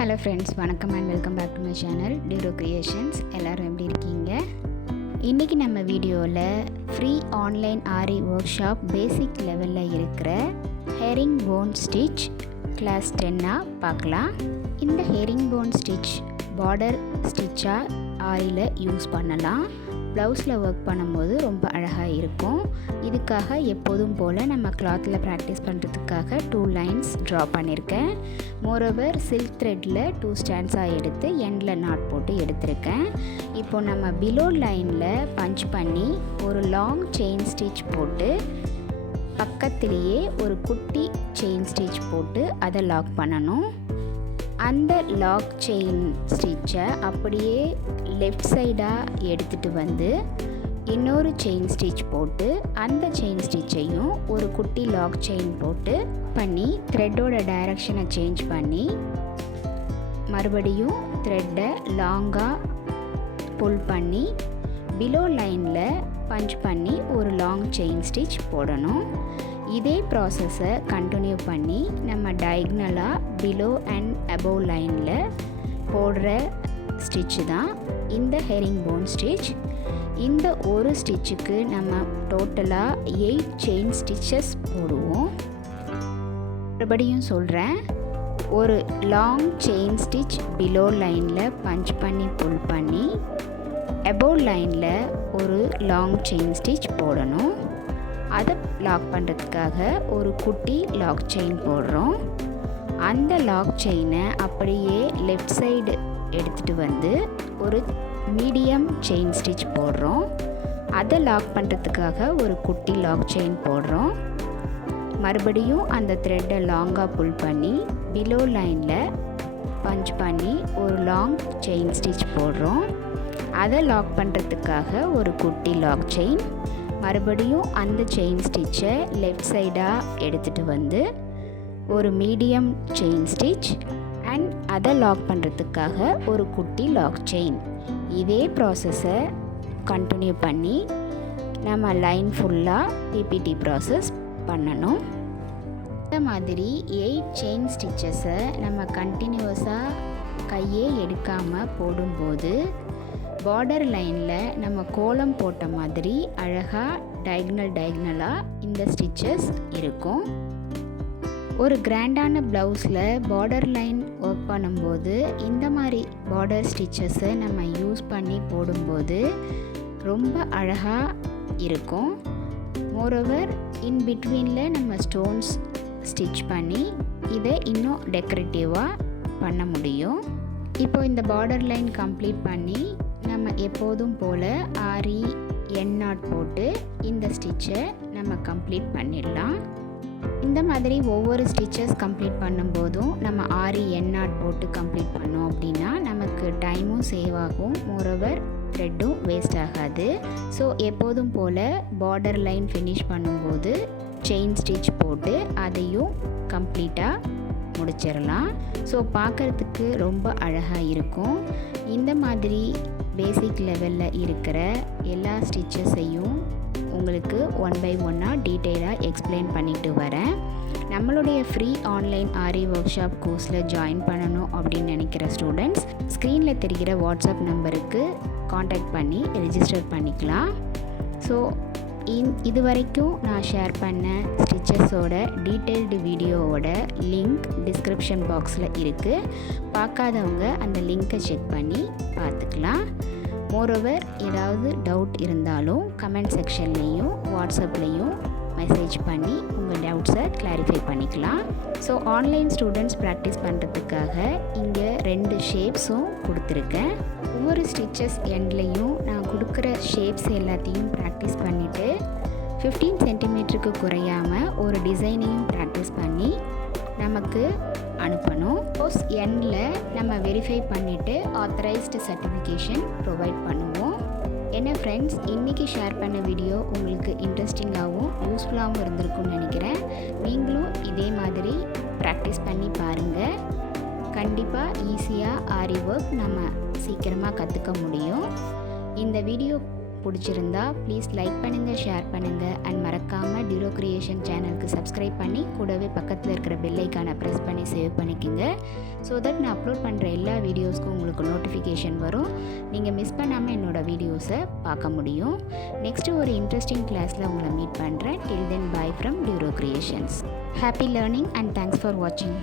Hello friends, வணக்கம் and welcome back to my channel டியூரோ creations. எல்லோரும் எப்படி இருக்கீங்க? இன்றைக்கி நம்ம வீடியோவில் free online aari work shop லெவலில் இருக்கிற ஹெரிங்போன் ஸ்டிச் கிளாஸ் 10 பார்க்கலாம். இந்த ஹெரிங்போன் ஸ்டிச் பார்டர் ஸ்டிச்சாக ஆரியில் யூஸ் பண்ணலாம். ப்ளவுஸில் ஒர்க் பண்ணும்போது ரொம்ப அழகாக இருக்கும். இதுக்காக எப்போதும் போல் நம்ம கிளாத்தில் ப்ராக்டிஸ் பண்ணுறதுக்காக 2 லைன்ஸ் ட்ரா பண்ணியிருக்கேன். மோரோவர் சில்க் த்ரெட்டில் 2 ஸ்டாண்ட்ஸாக எடுத்து எண்டில் நாட் போட்டு எடுத்திருக்கேன். இப்போ நம்ம பிலோ லைனில் பஞ்ச் பண்ணி ஒரு லாங் செயின் ஸ்டிச் போட்டு பக்கத்திலேயே ஒரு குட்டி செயின் ஸ்டிச் போட்டு அதை லாக் பண்ணணும். அந்த லாக் செயின் ஸ்டிச்சை அப்படியே லெஃப்ட் சைடாக எடுத்துகிட்டு வந்து இன்னொரு செயின் ஸ்டிச் போட்டு அந்த செயின் ஸ்டிச்சையும் ஒரு குட்டி லாக் செயின் போட்டு பண்ணி த்ரெட்டோட டைரக்ஷனை சேஞ்ச் பண்ணி மறுபடியும் த்ரெட்டை லாங்காக புல் பண்ணி பிலோ லைனில் பஞ்ச் பண்ணி ஒரு லாங் செயின் ஸ்டிச் போடணும். இதே ப்ராசஸை கண்டினியூ பண்ணி நம்ம டயக்னலாக பிலோ அண்ட் அபவ் லைனில் போடுற ஸ்டிச்சு தான் இந்த ஹெரிங்போன் ஸ்டிச். இந்த ஒரு ஸ்டிச்சுக்கு நம்ம டோட்டலாக 8 செயின் ஸ்டிச்சஸ் போடுவோம். மறுபடியும் சொல்கிறேன், ஒரு லாங் செயின் ஸ்டிச் பிலோ லைனில் பஞ்ச் பண்ணி புல் பண்ணி அபவ் லைனில் ஒரு லாங் செயின் ஸ்டிச் போடணும். அதை லாக் பண்ணுறதுக்காக ஒரு குட்டி லாக் செயின் போடுறோம். அந்த லாக் செயினை அப்படியே லெஃப்ட் சைடு எடுத்துகிட்டு வந்து ஒரு மீடியம் செயின் ஸ்டிச் போடுறோம். அதை லாக் பண்ணுறதுக்காக ஒரு குட்டி லாக் செயின் போடுறோம். மறுபடியும் அந்த த்ரெட்டை லாங்காக புல் பண்ணி பிலோ லைனில் பஞ்ச் பண்ணி ஒரு லாங் செயின் ஸ்டிச் போடுறோம். அதை லாக் பண்ணுறதுக்காக ஒரு குட்டி லாக் செயின். மறுபடியும் அந்த செயின் ஸ்டிச்சை லெஃப்ட் சைடாக எடுத்துகிட்டு வந்து ஒரு மீடியம் செயின் ஸ்டிச் அண்ட் அதை லாக் பண்ணுறதுக்காக ஒரு குட்டி லாக் செயின். இதே ப்ராசஸை கண்டினியூ பண்ணி நம்ம லைன் ஃபுல்லாக பிபிடி ப்ராசஸ் பண்ணணும். இந்த மாதிரி 8 செயின் ஸ்டிச்சஸை நம்ம கண்டினியூஸாக கையே எடுக்காமல் போடும்போது பார்டர் லைனில் நம்ம கோலம் போட்ட மாதிரி அழகாக டயக்னலாக இந்த ஸ்டிச்சஸ் இருக்கும். ஒரு கிராண்டான ப்ளவுஸில் பார்டர் லைன் ஒர்க் பண்ணும்போது இந்த மாதிரி பார்டர் ஸ்டிச்சஸை நம்ம யூஸ் பண்ணி போடும்போது ரொம்ப அழகாக இருக்கும். மோரோவர் இன் பிட்வீனில் நம்ம ஸ்டோன்ஸ் ஸ்டிச் பண்ணி இதை இன்னும் டெக்கரேட்டிவாக பண்ண முடியும். இப்போ இந்த பார்டர் லைன் கம்ப்ளீட் பண்ணி நம்ம எப்போதும் போல் ஆரி என் நாட் போட்டு இந்த ஸ்டிச்சை நம்ம கம்ப்ளீட் பண்ணிடலாம். இந்த மாதிரி ஒவ்வொரு ஸ்டிச்சஸ் கம்ப்ளீட் பண்ணும்போதும் நம்ம ஆரி என் நாட் போட்டு கம்ப்ளீட் பண்ணோம் அப்படின்னா நமக்கு டைமும் சேவ் ஆகும். மோரோவர் த்ரெட்டும் வேஸ்ட் ஆகாது. ஸோ எப்போதும் போல் பார்டர் லைன் ஃபினிஷ் பண்ணும்போது செயின் ஸ்டிச் போட்டு அதையும் கம்ப்ளீட்டாக முடிச்சிடலாம். ஸோ பார்க்குறதுக்கு ரொம்ப அழகாக இருக்கும். இந்த மாதிரி பேசிக் லெவலில் இருக்கிற எல்லா ஸ்டிச்சஸையும் உங்களுக்கு 1 by 1 டீட்டெயிலாக எக்ஸ்பிளைன் பண்ணிட்டு வரேன். நம்மளுடைய free online aari work shop கோர்ஸில் ஜாயின் பண்ணணும் அப்படின்னு நினைக்கிற ஸ்டூடெண்ட்ஸ் ஸ்க்ரீனில் தெரிகிற வாட்ஸ்அப் நம்பருக்கு காண்டாக்ட் பண்ணி ரெஜிஸ்டர் பண்ணிக்கலாம். ஸோ இது வரைக்கும் நான் ஷேர் பண்ண ஸ்டிச்சஸோட டீட்டெயில்டு வீடியோவோட லிங்க் டிஸ்கிரிப்ஷன் பாக்ஸில் இருக்குது. பார்க்காதவங்க அந்த லிங்க்கை செக் பண்ணி பார்த்துக்கலாம். மோரோவர் ஏதாவது டவுட் இருந்தாலும் கமெண்ட் செக்ஷன்லேயும் வாட்ஸ்அப்லேயும் மெசேஜ் பண்ணி உங்கள் டவுட்ஸை கிளாரிஃபை பண்ணிக்கலாம். ஸோ ஆன்லைன் ஸ்டூடெண்ட்ஸ் ப்ராக்டிஸ் பண்ணுறதுக்காக இங்கே 2 ஷேப்ஸும் கொடுத்துருக்கேன். ஒவ்வொரு ஸ்டிச்சஸ் எண்ட்லேயும் நான் கொடுக்குற ஷேப்ஸ் எல்லாத்தையும் ப்ராக்டிஸ் பண்ணிவிட்டு 15 சென்டிமீட்டருக்கு குறையாமல் ஒரு டிசைனையும் ப்ராக்டிஸ் பண்ணி நமக்கு அனுப்பணும். போஸ் எண்டில் நம்ம வெரிஃபை பண்ணிவிட்டு ஆத்தரைஸ்டு சர்டிஃபிகேஷன் ப்ரொவைட் பண்ணுவோம். என்ன ஃப்ரெண்ட்ஸ், இன்றைக்கி ஷேர் பண்ண வீடியோ உங்களுக்கு இன்ட்ரெஸ்டிங்காகவும் யூஸ்ஃபுல்லாகவும் இருந்திருக்கும்னு நினைக்கிறேன். நீங்களும் இதே மாதிரி ப்ராக்டிஸ் பண்ணி பாருங்கள். கண்டிப்பாக ஈஸியாக ஆரி ஒர்க் நம்ம சீக்கிரமாக கற்றுக்க முடியும். இந்த வீடியோ பிடிச்சிருந்தா ப்ளீஸ் லைக் பண்ணுங்கள், ஷேர் பண்ணுங்கள் அண்ட் மறக்காமல் டியூரோ கிரியேஷன் சேனலுக்கு சப்ஸ்கிரைப் பண்ணி கூடவே பக்கத்தில் இருக்கிற பெல் ஐக்கானை ப்ரெஸ் பண்ணி சேவ் பண்ணிக்கோங்க. ஸோ தட் நான் அப்லோட் பண்ணுற எல்லா வீடியோஸ்க்கும் உங்களுக்கு நோட்டிஃபிகேஷன் வரும். நீங்கள் மிஸ் பண்ணாமல் என்னோடய வீடியோஸை பார்க்க முடியும். நெக்ஸ்ட்டு ஒரு இன்ட்ரெஸ்டிங் கிளாஸில் உங்களை மீட் பண்ணுறேன். Till then bye from Duro creations. Happy learning and thanks for வாட்சிங்.